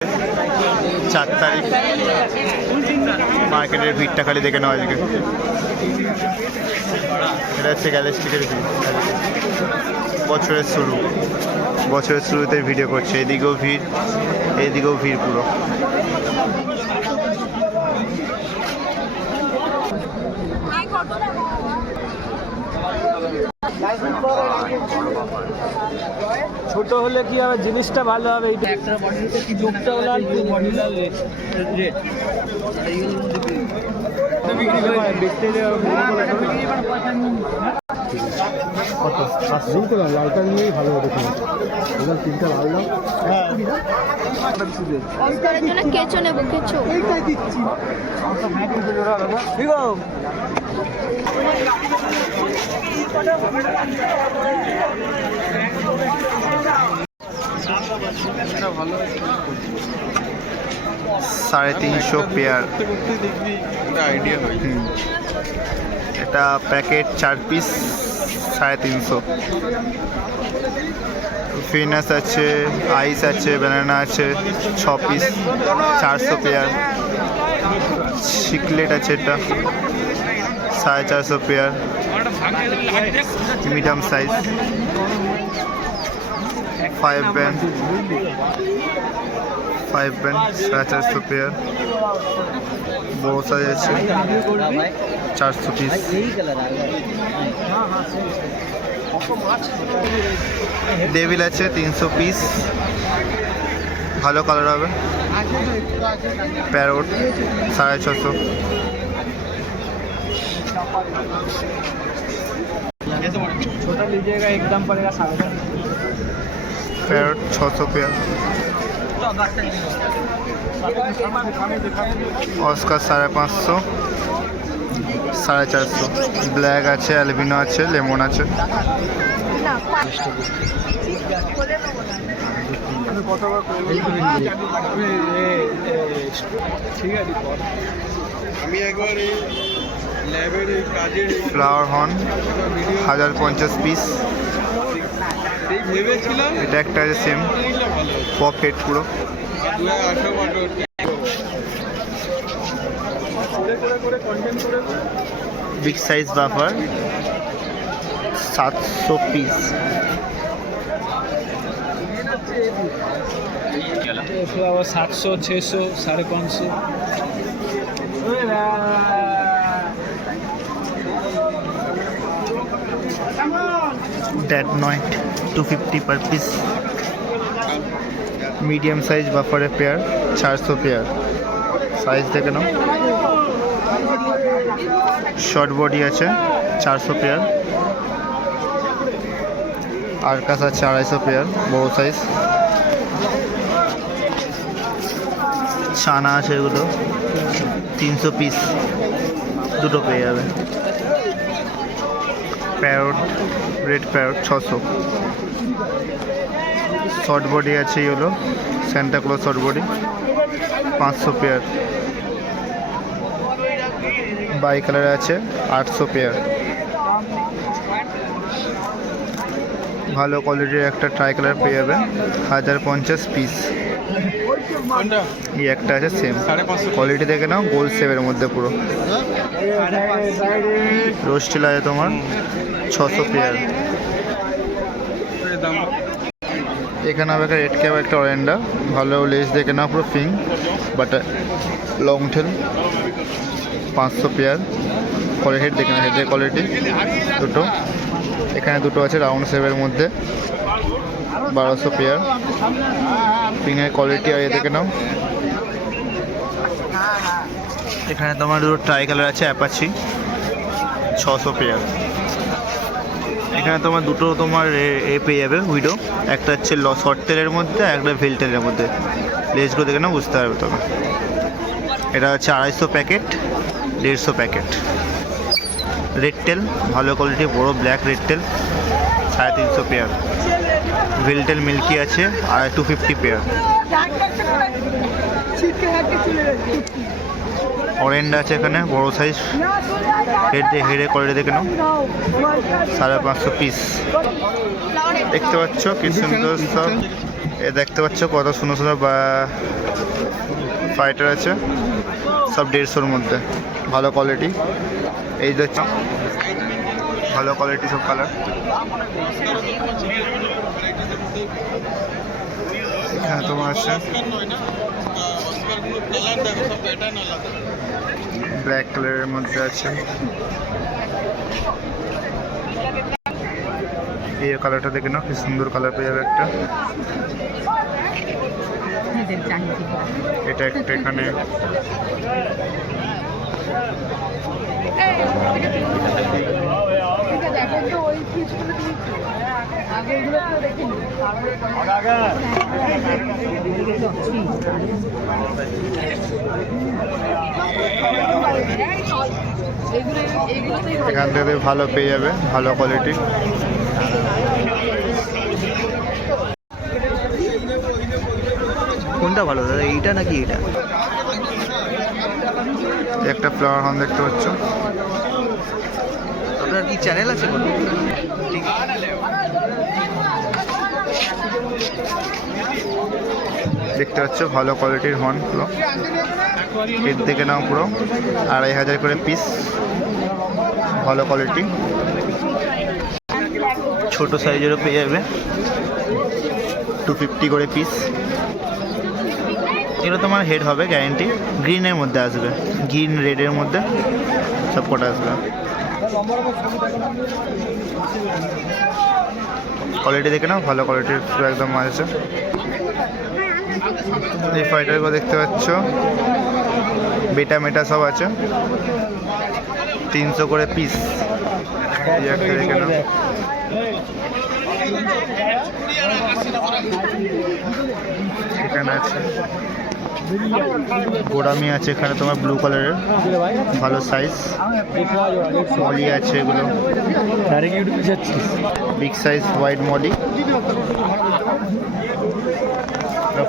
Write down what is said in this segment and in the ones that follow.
4 তারিখ মার্কেটের ভিড়টা খালি দেখে নেওয়া আজকে। এটা হচ্ছে গ্যালাস্টিকের ভিড়। বছরের শুরুতে ভিডিও করছে, এদিকেও ভিড় এদিকেও ভিড় পুরো। ছোট হলে কি হবে, জিনিসটা ভালো হবে। এইটা একটা বডিতে কি যোগটা হলো আর পুরো বডিটা রেড। বিক্রি করে দেখতে যাও কত ভুল করলাম, লালটা নিয়েই ভালো হতো। এবার তিনটা লাল দাও। হ্যাঁ অস্কারের জন্য কেঁচো নেবো, কেঁচো এইটাই দিচ্ছি। ঠিক আছে 350 পেয়ার। এটা প্যাকেট 4 পিস 350। ফিনাস আছে, আইস আছে, ব্যানানা আছে 6 পিস 400 পেয়ার। চিকলেট আছে, এটা 450 pair, medium size. 5 band 450 pair. বড় সাইজ আছে 400 পিস। ডেভিল আছে 300 পিস, ভালো কালার হবে। প্যারোট 650। छोटा लीजिएगा एकदम पड़ेगा 750। Parrot 600 pair. অস্কার 550, 450। ব্ল্যাক আছে, অ্যালবিনো আছে, লেমন আছে। Flower horn 1050 piece. এটা একটা আছে সেম পপ হেড পুরো। Big size puffer 700 piece. Flower 700, 600, 550। ডেড নয়েট 250 पर পিস। মিডিয়াম সাইজ বাফারের পেয়ার 400 পেয়ার। সাইজ দেখে নাও। শর্ট বডি আছে 400 পেয়ার। আরকাস আছে 250 পেয়ার, বড় সাইজ। ছানা আছে, এগুলো 300 পিস, দুটো পেয়ে যাবে। Parrot red parrot 600। Short body আছে এগুলো, Santa Claus short body 500 pair. Bicolour আছে 800 পেয়ার। ভালো কোয়ালিটির একটা ট্রাই কালার পেয়ে যাবে 1050 পিস। এই একটা আছে সেম কোয়ালিটি, দেখে নাও, গোল শেপের মধ্যে পুরো। রোস্টিল আছে তোমার 600 পেয়ার। এখানে হবে একটা রেড ক্যাপ, একটা অরেন্ডা, ভালো লেস দেখে নাও, পুরো pink but long tail 500 pair. পরে হেড দেখে নাও, হেডের কোয়ালিটি দুটো। এখানে দুটো আছে রাউন্ড শেপের মধ্যে 1200 পেয়ার। পিঙ্কের কোয়ালিটি আর দেখে নাও। এখানে তোমার দুটো ট্রাই কালার আছে অ্যাপাচি 600 পেয়ার। এখানে তোমার দুটো তোমার এ পেয়ে যাবে উইডো, একটা হচ্ছে শর্ট টেলের মধ্যে, একটা ভেল টেলের মধ্যে। লেজগুলো দেখে নাও, বুঝতে পারবে তবে। এটা হচ্ছে 250 প্যাকেট, 150 প্যাকেট। রেড টেল ভালো কোয়ালিটি, বড় ব্ল্যাক রেড টেল 350 পেয়ার। ভেল টেল মিল্কি আছে আর 250 পেয়ার। অরেঞ্জ আছে এখানে বড় সাইজ, হেডে কোয়ালিটি দেখে নাও 550 পিস। দেখতে পাচ্ছ কি সুন্দর সব এ দেখতে পাচ্ছ কত সুন্দর সুন্দর ফাইটার আছে, সব 150-র মধ্যে, ভালো কোয়ালিটি। এই দেখছ ভালো কোয়ালিটি সব কালার। এখানে তোমার আছে ব্ল্যাক কালারের মধ্যে আছে, এই কালারটা দেখে নাও, কি সুন্দর কালার পেয়ে যাবে একটা। এটা একটা এখানে এখান থেকে ভালো পেয়ে যাবে, ভালো কোয়ালিটি। কোনটা ভালো দাদা, এইটা নাকি এটা? একটা ফ্লাওয়ার হর্ন দেখতে পাচ্ছ। আপনার কি চ্যানেল আছে? দেখতে পাচ্ছ ভালো কোয়ালিটির হর্ন পুরো, এর দেখে নাও পুরো 2500 করে পিস, ভালো কোয়ালিটি। ছোট সাইজেরও পেয়ে যাবে, 250 করে পিস। এগুলো তোমার হেড হবে গ্যারেন্টি, গ্রিনের মধ্যে আসবে, গ্রিন রেডের মধ্যে সব কটা আসবে। কোয়ালিটি দেখে নাও, ভালো কোয়ালিটির পুরো একদম মাল আছে। এই ফাইটারগুলো দেখতে পাচ্ছ, বেটা মেটা সব আছে, 300 করে পিস। এই একটা দেখে নাও, এখানে আছে গোড়ামি আছে, এখানে তোমার ব্লু কালারের ভালো সাইজ, মলি আছে, এগুলো big size white molly.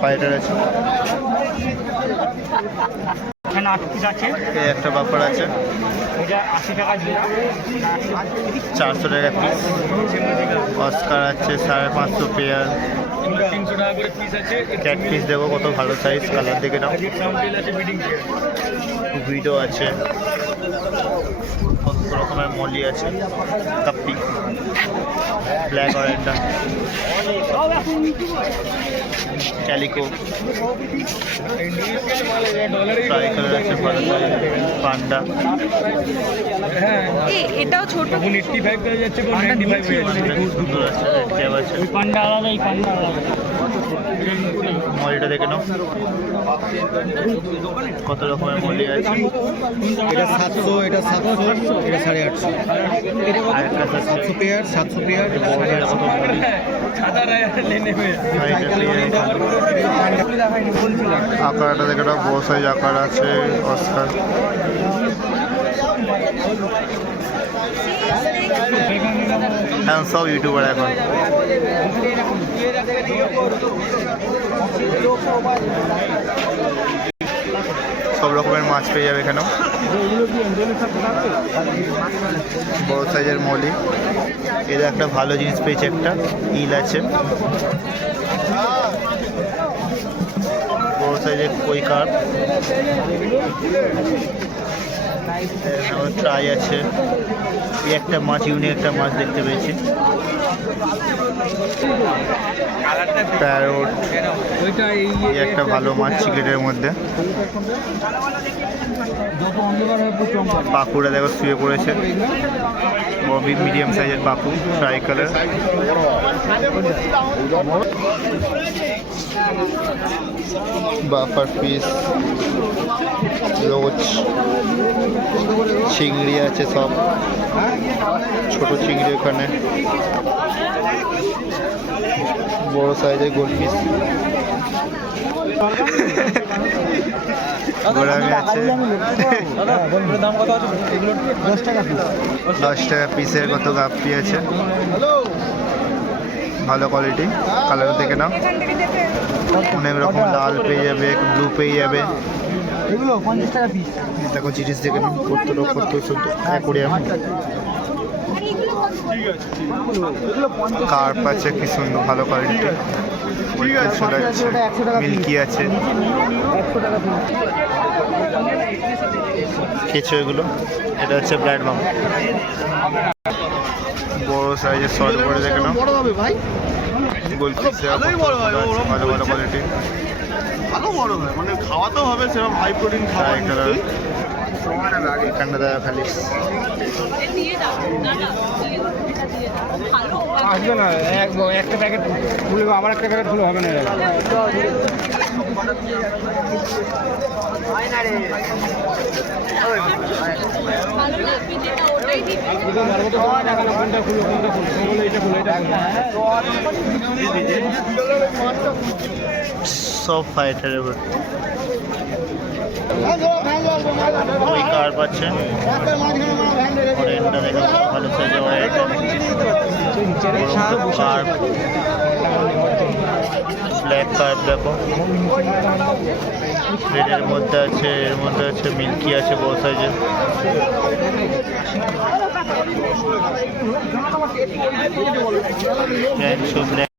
Fighter আছে, এই একটা বাফার আছে, 400 টাকা পিস। অস্কার আছে 550 পেয়ার। ক্যাট পিস দেখো কত ভালো সাইজ, কালার দেখে নাও। ভিডো আছে, কত রকমের মলি আছে, কাপ্পি ব্ল্যাক অরেঞ্জটা, ক্যালিকো, ট্রাই কালার আছে, ভালো সাইজ, পান্ডা। এটাও ছোট, 85 হয়ে যাচ্ছে, 95 হয়ে যাচ্ছে, খুব সুন্দর আছে, রেড ক্যাপ আছে। ওই পান্ডা আলাদা, এই পান্ডা আলাদা। মলিটা দেখে নাও কত রকমের মলি আছে। এটা 700, এটা 700, এটা 850। আর একটা 700 পেয়ার, 700 পেয়ার। কত মলি আকারটা দেখে নাও, বড় সাইজ আকার আছে, অস্কার। এখন সব ইউটিউবার এখন। সব রকমের মাছ পেয়ে যাবে এখানেও, বড় সাইজের মলি। এদের একটা ভালো জিনিস পেয়েছে, একটা ইল আছে, বড় সাইজের কই কাপ, ট্রাই আছে। এই একটা মাছ, ইউনিক একটা মাছ দেখতে পেয়েছি, প্যারোট। এই একটা ভালো মাছ চিকেটের মধ্যে। পাকুড়া দেখো শুয়ে পড়েছে, মিডিয়াম সাইজের পাকু, ট্রাই কালার। বাফার পিস, রোজ, চিংড়ি আছে সব, ছোট চিংড়ি ওখানে, বড় সাইজের গোল পিস। গোলামি আছে, 10 টাকা পিসের কত গাপ্পি আছে, ভালো কোয়ালিটি। কালার দেখে নাও, অনেক রকম লাল পেয়ে যাবে, ব্লু পেয়ে যাবে। দেখো জিনিস দেখে নাও, কত অ্যাকোরিয়াম। কার্প আছে, কি সুন্দর ভালো কোয়ালিটি, ঠিক আছে, মিল্কি আছে, কেঁচো এগুলো। এটা হচ্ছে ব্লাড মাম, বড় সাইজের শর্ট করে দেখে নাও। গোলফিশ ভালো ভালো কোয়ালিটি, ভালো বড় হয়, মানে খাওয়াতেও হবে সেরকম হাই প্রোটিন খাবার নিশ্চয়ই। এখানটা দেখা খালি আসবে না, একটা প্যাকেট খুলে আবার একটা প্যাকেট খুলে হবে না। সব ফাইটারের উপর ওই কার্প আছে, অরেঞ্জটা দেখো ভালো সাইজের অরেঞ্জ কার্প, ব্ল্যাক কার্প দেখো, রেডের মধ্যে আছে, এর মধ্যে আছে মিল্কি আছে বড় সাইজের, ব্ল্যাক